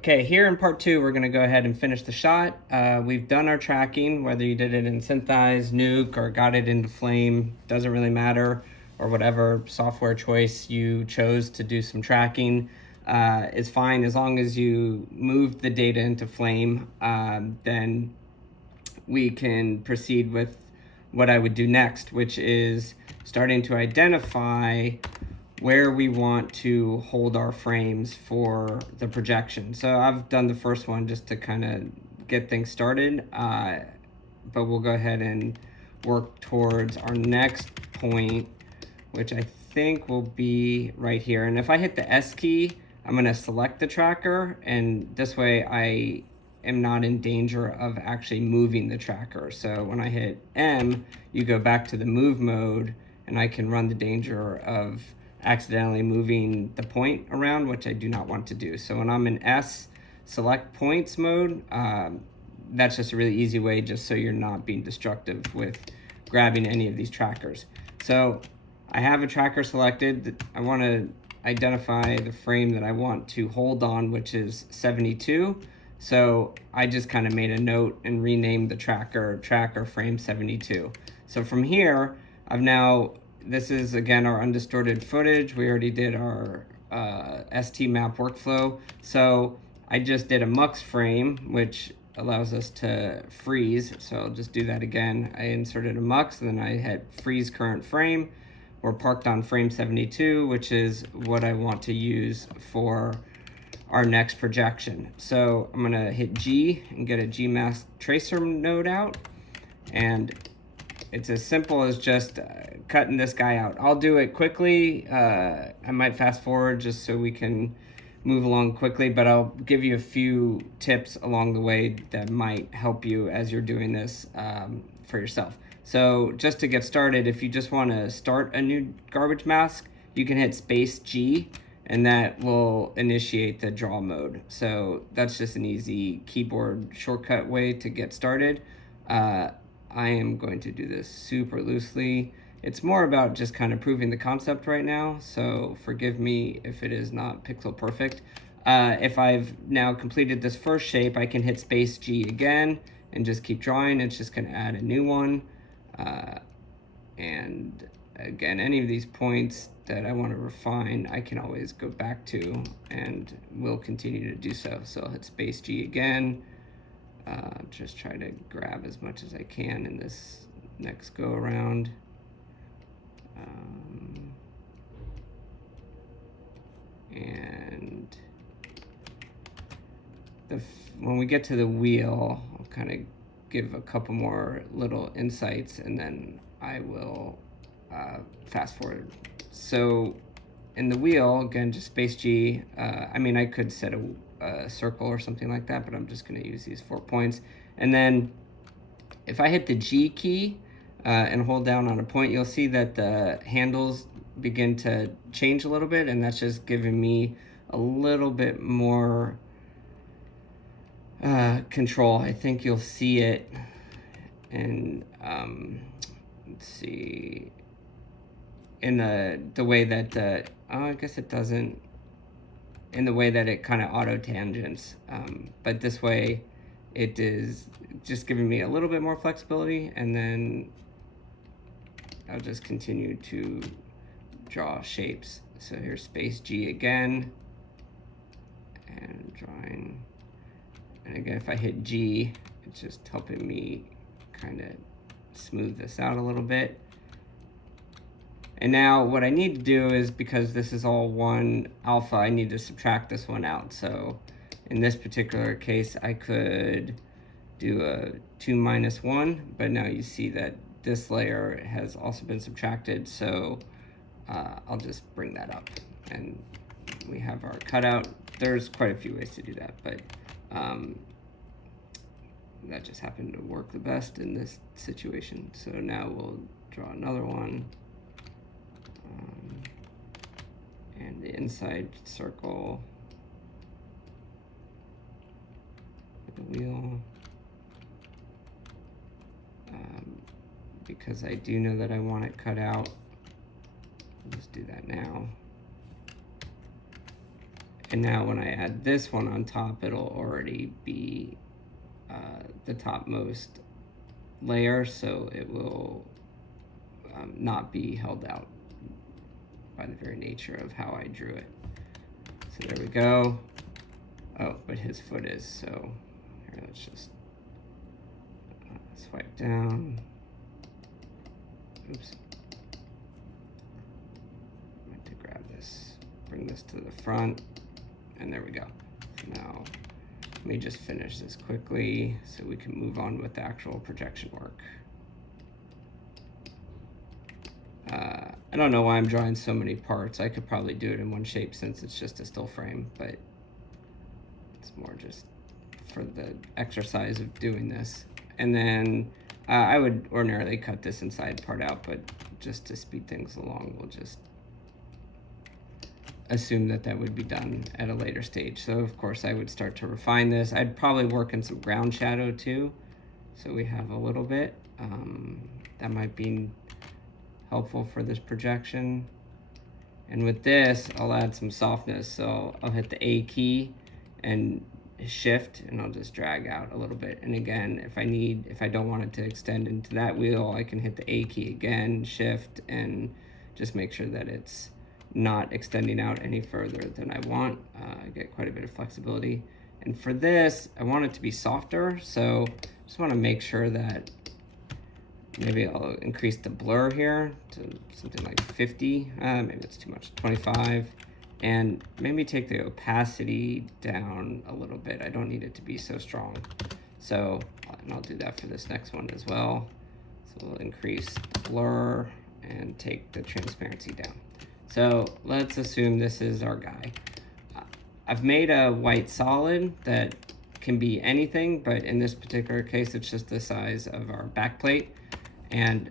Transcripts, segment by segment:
Okay, here in part 2, we're going to go ahead and finish the shot. We've done our tracking, whether you did it in SynthEyes, Nuke, or got it into Flame, doesn't really matter, or whatever software choice you chose to do some tracking is fine as long as you moved the data into Flame. Then we can proceed with what I would do next, which is starting to identify where we want to hold our frames for the projection. So I've done the first one just to kind of get things started, but we'll go ahead and work towards our next point, which I think will be right here. And if I hit the S key, I'm going to select the tracker, and this way I am not in danger of actually moving the tracker. So when I hit M, you go back to the move mode, and I can run the danger of accidentally moving the point around, which I do not want to do. So when I'm in S select points mode, that's just a really easy way just so you're not being destructive with grabbing any of these trackers. So I have a tracker selected. I want to identify the frame that I want to hold on, which is 72. So I just kind of made a note and renamed the tracker frame 72. So from here, I've now, this is again our undistorted footage. We already did our ST map workflow. So I just did a mux frame, which allows us to freeze. So I'll just do that again. I inserted a mux, and then I hit freeze current frame. We're parked on frame 72, which is what I want to use for our next projection. So I'm gonna hit G and get a Gmask tracer node out. And it's as simple as just cutting this guy out. I'll do it quickly. I might fast forward just so we can move along quickly, but I'll give you a few tips along the way that might help you as you're doing this for yourself. So just to get started, if you just want to start a new garbage mask, you can hit space G, and that will initiate the draw mode. So that's just an easy keyboard shortcut way to get started. I am going to do this super loosely. It's more about just kind of proving the concept right now, so forgive me if it is not pixel perfect. If I've now completed this first shape, I can hit space G again and just keep drawing. It's just going to add a new one. And again, any of these points that I want to refine, I can always go back to, and will continue to do so. So I'll hit space G again. Just try to grab as much as I can in this next go around. And when we get to the wheel, I'll kind of give a couple more little insights, and then I will fast forward. So in the wheel, again, just space G. I mean, I could set a circle or something like that, but I'm just going to use these 4 points. And then if I hit the G key and hold down on a point, you'll see that the handles begin to change a little bit, and that's just giving me a little bit more control. I think you'll see it, and let's see, in the way that I guess it doesn't, in the way that it kind of auto tangents, but this way it is just giving me a little bit more flexibility. And then I'll just continue to draw shapes. So here's space G again, and drawing. And again, if I hit G, it's just helping me kind of smooth this out a little bit. And now what I need to do is, because this is all one alpha, I need to subtract this one out. So in this particular case, I could do a 2 minus 1, but now you see that this layer has also been subtracted. So I'll just bring that up, and we have our cutout. There's quite a few ways to do that, but that just happened to work the best in this situation. So now we'll draw another one. And the inside circle with the wheel. Because I do know that I want it cut out, I'll just do that now. And now when I add this one on top, it'll already be the topmost layer, so it will not be held out by the very nature of how I drew it. So there we go. Oh, but his foot is, so here, let's just swipe down. Oops. I meant to grab this, bring this to the front, and there we go. So now let me just finish this quickly so we can move on with the actual projection work. I don't know why I'm drawing so many parts. I could probably do it in one shape since it's just a still frame, but it's more just for the exercise of doing this. And then I would ordinarily cut this inside part out, but just to speed things along, we'll just assume that that would be done at a later stage. So of course I would start to refine this. I'd probably work in some ground shadow too, so we have a little bit. That might be helpful for this projection. And with this, I'll add some softness. So I'll hit the A key and shift, and I'll just drag out a little bit. And again, if I don't want it to extend into that wheel, I can hit the A key again, shift, and just make sure that it's not extending out any further than I want. I get quite a bit of flexibility. And for this, I want it to be softer. So just want to make sure that maybe I'll increase the blur here to something like 50. Maybe that's too much, 25. And maybe take the opacity down a little bit. I don't need it to be so strong. So, and I'll do that for this next one as well. So we'll increase the blur and take the transparency down. So let's assume this is our guy. I've made a white solid that can be anything, but in this particular case, it's just the size of our backplate. And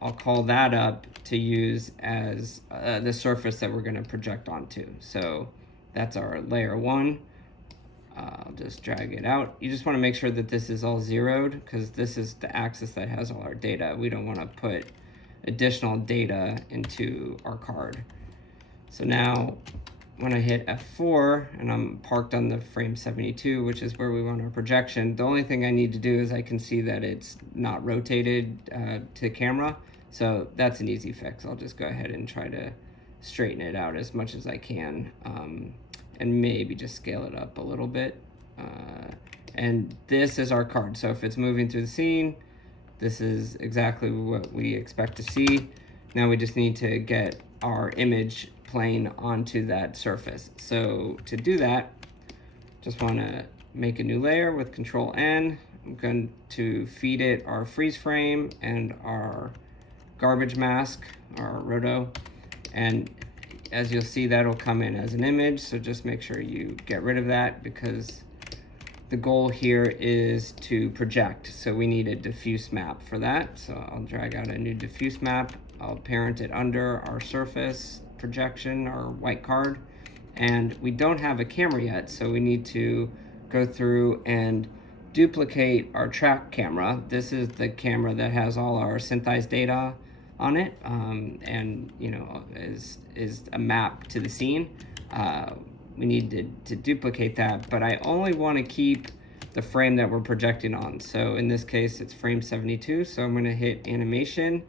I'll call that up to use as the surface that we're going to project onto. So that's our layer 1. I'll just drag it out. You just want to make sure that this is all zeroed, because this is the axis that has all our data. We don't want to put additional data into our card. So now when I hit F4 and I'm parked on the frame 72, which is where we want our projection, the only thing I need to do is I can see that it's not rotated to camera. So that's an easy fix. I'll just go ahead and try to straighten it out as much as I can, and maybe just scale it up a little bit. And this is our card. So if it's moving through the scene, this is exactly what we expect to see. Now we just need to get our image plane onto that surface. So to do that, just want to make a new layer with Control N. I'm going to feed it our freeze frame and our garbage mask, our Roto. And as you'll see, that'll come in as an image. So just make sure you get rid of that, because the goal here is to project. So we need a diffuse map for that. So I'll drag out a new diffuse map. I'll parent it under our surface projection, our white card. And we don't have a camera yet, so we need to go through and duplicate our track camera. This is the camera that has all our SynthEyes data on it, and is a map to the scene. We need to duplicate that, but I only want to keep the frame that we're projecting on. So in this case, it's frame 72. So I'm going to hit animation,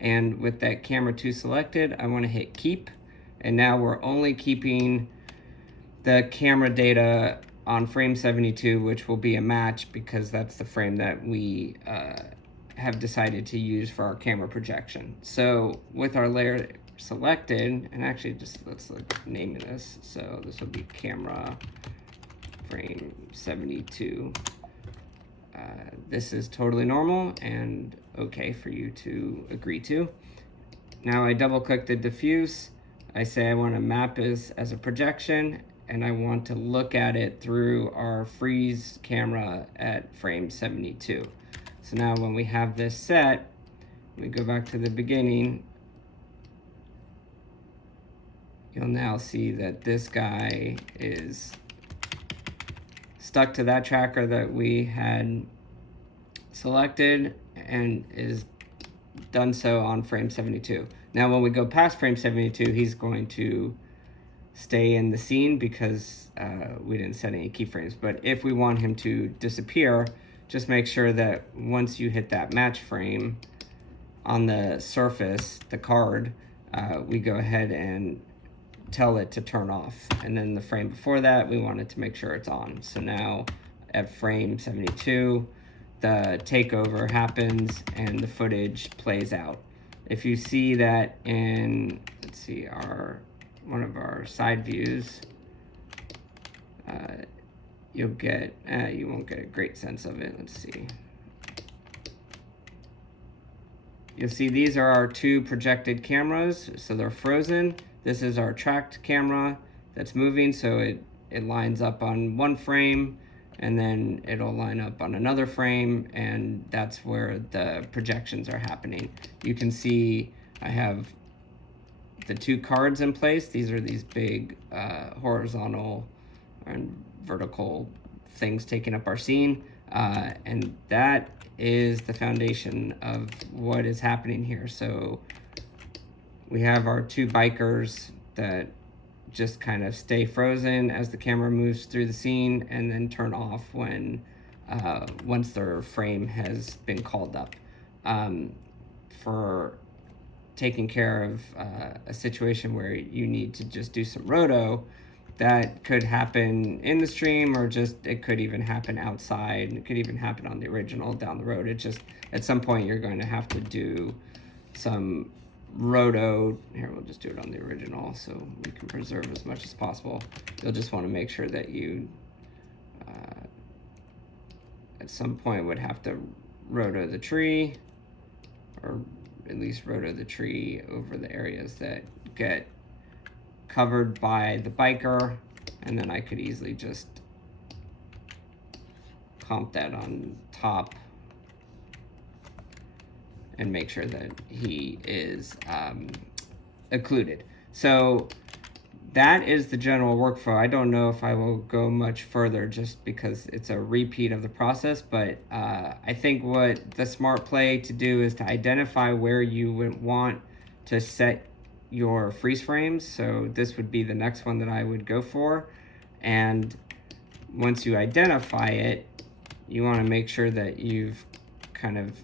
and with that camera 2 selected, I want to hit keep. And now we're only keeping the camera data on frame 72, which will be a match because that's the frame that we have decided to use for our camera projection. So with our layer selected, and actually let's name this. So this will be camera frame 72. This is totally normal and okay for you to agree to. Now I double click the diffuse. I say I want to map this as a projection, and I want to look at it through our freeze camera at frame 72. So now when we have this set, we go back to the beginning, you'll now see that this guy is stuck to that tracker that we had selected and is done so on frame 72. Now when we go past frame 72, he's going to stay in the scene because we didn't set any keyframes. But if we want him to disappear, just make sure that once you hit that match frame on the surface, the card, we go ahead and tell it to turn off. And then the frame before that, we wanted to make sure it's on. So now at frame 72, the takeover happens and the footage plays out. If you see that in, let's see, one of our side views, you'll get, you won't get a great sense of it. Let's see. You'll see these are our two projected cameras, so they're frozen. This is our tracked camera that's moving, so it lines up on one frame, and then it'll line up on another frame, and that's where the projections are happening. You can see I have the two cards in place. These are these big horizontal and vertical things taking up our scene, and that is the foundation of what is happening here. So we have our two bikers that just kind of stay frozen as the camera moves through the scene and then turn off when once their frame has been called up. For taking care of a situation where you need to just do some roto, that could happen in the stream, or just it could even happen outside. It could even happen on the original down the road. It just, at some point you're going to have to do some roto. Here, we'll just do it on the original so we can preserve as much as possible. You'll just want to make sure that you at some point would have to roto the tree, or at least roto the tree over the areas that get covered by the biker, and then I could easily just comp that on top and make sure that he is occluded. So that is the general workflow. I don't know if I will go much further just because it's a repeat of the process, but I think what the smart play to do is to identify where you would want to set your freeze frames. So this would be the next one that I would go for. And once you identify it, you want to make sure that you've kind of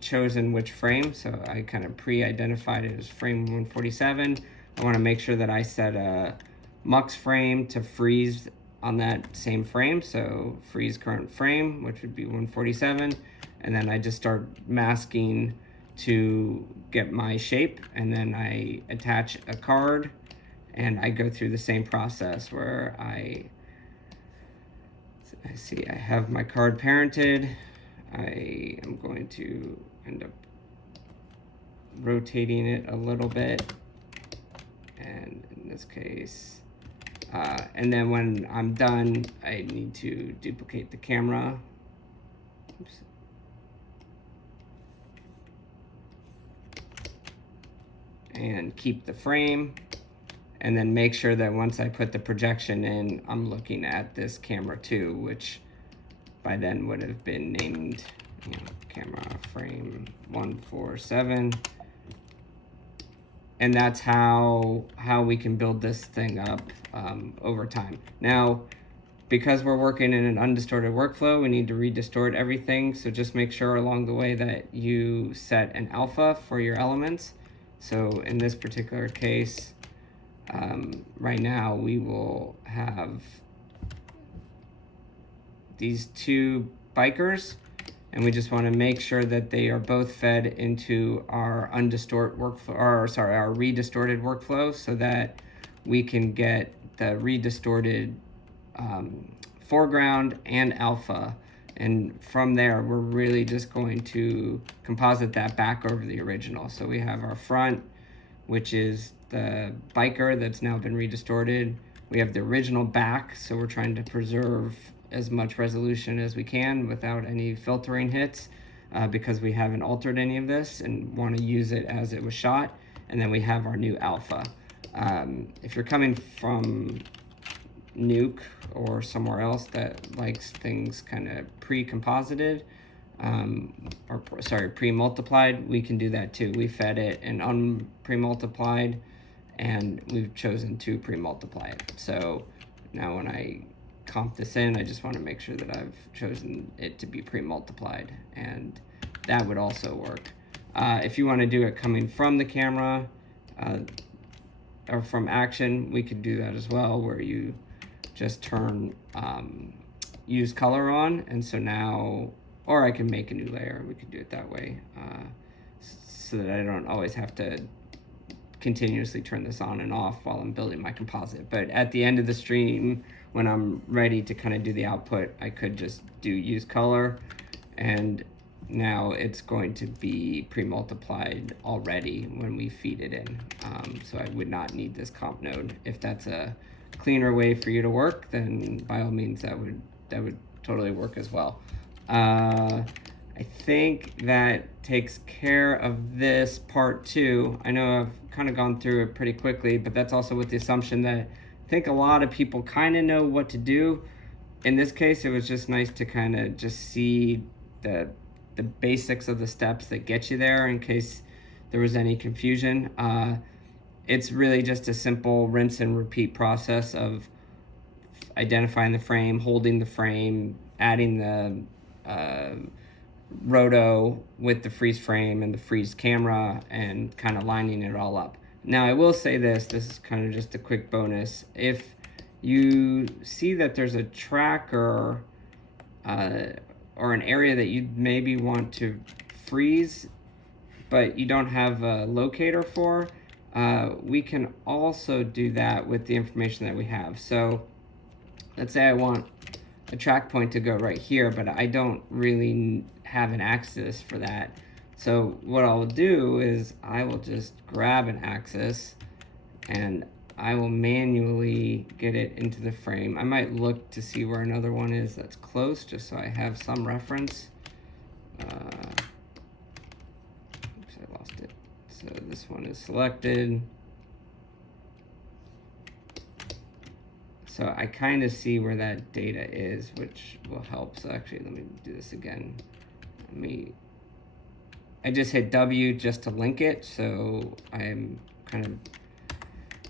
chosen which frame. So I kind of pre-identified it as frame 147. I want to make sure that I set a mux frame to freeze on that same frame. So freeze current frame, which would be 147. And then I just start masking to get my shape, and then I attach a card, and I go through the same process where I see I have my card parented. I am going to end up rotating it a little bit, and in this case, and then when I'm done, I need to duplicate the camera. Oops. And keep the frame, and then make sure that once I put the projection in, I'm looking at this camera 2, which by then would have been named, camera frame 147. And that's how we can build this thing up over time. Now, because we're working in an undistorted workflow, we need to redistort everything. So just make sure along the way that you set an alpha for your elements. So in this particular case, right now we will have these two bikers, and we just want to make sure that they are both fed into our undistorted workflow, or sorry, our redistorted workflow, so that we can get the redistorted foreground and alpha. And from there, we're really just going to composite that back over the original. So we have our front, which is the biker that's now been redistorted. We have the original back, so we're trying to preserve as much resolution as we can without any filtering hits, because we haven't altered any of this and want to use it as it was shot. And then we have our new alpha. If you're coming from Nuke or somewhere else that likes things kind of pre-composited, or sorry, pre-multiplied, we can do that too. We fed it an unpre-multiplied, and we've chosen to pre-multiply it. So now when I comp this in, I just want to make sure that I've chosen it to be pre-multiplied, and that would also work. If you want to do it coming from the camera or from action, we could do that as well, where you just turn use color on, and so now, or I can make a new layer. We could do it that way, so that I don't always have to continuously turn this on and off while I'm building my composite. But at the end of the stream, when I'm ready to kind of do the output, I could just do use color, and now it's going to be pre-multiplied already when we feed it in. So I would not need this comp node. If that's a cleaner way for you to work, then by all means that would totally work as well. I think that takes care of this part 2. I know I've kind of gone through it pretty quickly, but that's also with the assumption that I think a lot of people kind of know what to do. In this case, it was just nice to kind of just see the basics of the steps that get you there in case there was any confusion. It's really just a simple rinse and repeat process of identifying the frame, holding the frame, adding the Roto with the freeze frame and the freeze camera, and kind of lining it all up. Now I will say this is kind of just a quick bonus. If you see that there's a tracker or an area that you maybe want to freeze, but you don't have a locator for, we can also do that with the information that we have. So let's say I want a track point to go right here, but I don't really have an axis for that. So what I'll do is I will just grab an axis and I will manually get it into the frame. I might look to see where another one is that's close, just so I have some reference. Oops, I lost it. So this one is selected. So I kind of see where that data is, which will help. So actually, let me do this again. I just hit W just to link it, so I'm kind of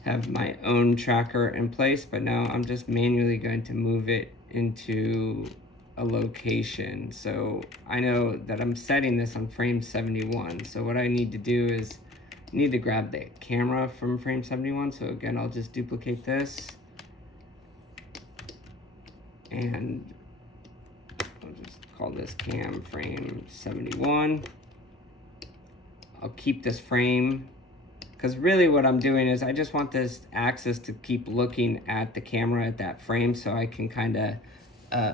have my own tracker in place, but now I'm just manually going to move it into a location. So I know that I'm setting this on frame 71. So what I need to do is I need to grab the camera from frame 71. So again, I'll just duplicate this, and I'll just call this cam frame 71. I'll keep this frame, because really what I'm doing is I just want this axis to keep looking at the camera at that frame, so I can kind of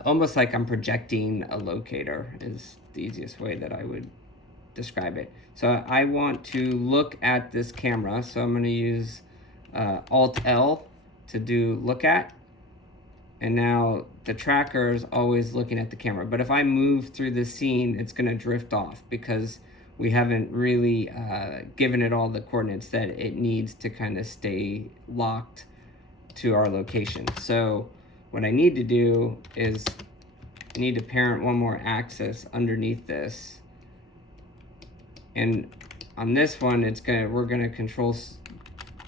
almost like I'm projecting a locator is the easiest way that I would describe it. So I want to look at this camera, so I'm going to use Alt-L to do look at. And now the tracker is always looking at the camera. But if I move through the scene, it's going to drift off because we haven't really given it all the coordinates that it needs to kind of stay locked to our location. So what I need to do is I need to parent one more axis underneath this. And on this one, we're gonna control,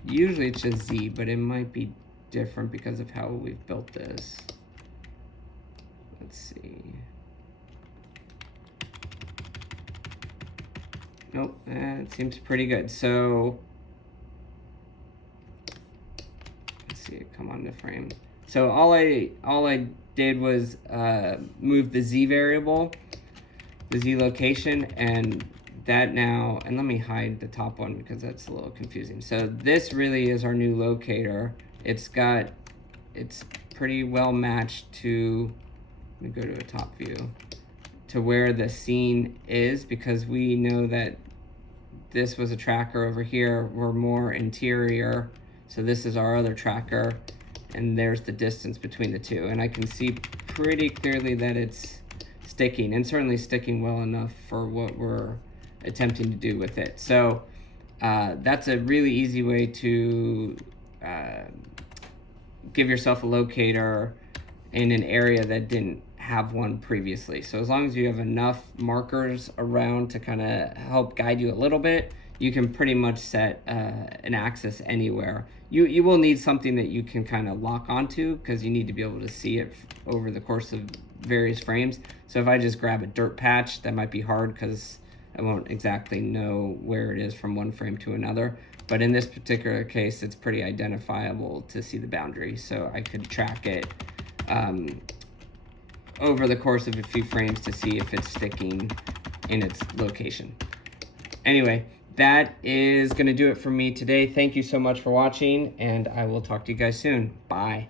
usually it's just Z, but it might be different because of how we've built this. Let's see. Nope, it seems pretty good. So let's see it come on the frame. So all I did was move the Z variable, the Z location, and that now, and let me hide the top one because that's a little confusing. So this really is our new locator. It's pretty well matched to, let me go to a top view, to where the scene is, because we know that this was a tracker over here. We're more interior, so this is our other tracker, and there's the distance between the two. And I can see pretty clearly that it's sticking, and certainly sticking well enough for what we're attempting to do with it. So that's a really easy way to give yourself a locator in an area that didn't have one previously. So as long as you have enough markers around to kind of help guide you a little bit, you can pretty much set an axis anywhere. You will need something that you can kind of lock onto, because you need to be able to see it over the course of various frames. So if I just grab a dirt patch, that might be hard because I won't exactly know where it is from one frame to another. But in this particular case, it's pretty identifiable to see the boundary. So I could track it over the course of a few frames to see if it's sticking in its location. Anyway, that is going to do it for me today. Thank you so much for watching, and I will talk to you guys soon. Bye.